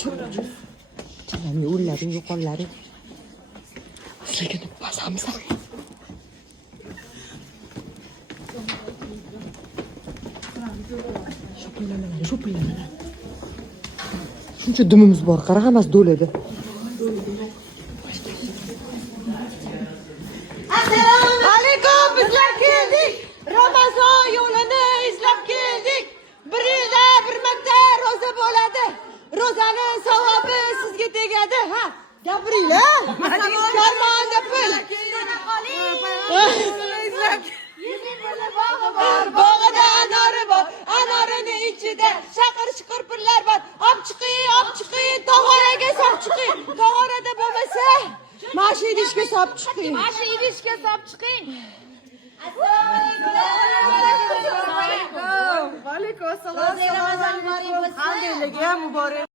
Canlarni o'llaring, yo'qollaring. Sizlarga nima basamiz? Shu pullarni. Shuncha dumimiz bor, qara hammasi do'ladi. Assalomu alaykum, bizlar keldik. Ramazon yo'lini izlab keldik. Bir yilda bir marta roza bo'ladi. Ro'zani savobi sizga tegadi. Ha, gapiringlar. Sharmonda pul. Bog'ida anori bor. Anorini ichida shaqir-shiqir pullar bor. Olib chiqing, tog'oraga solib chiqing. Tog'orada bo'lmasa, mana shu idishga solib chiqing. Assalomu alaykum. Va alaykum assalom. Qandayligi ham muborak.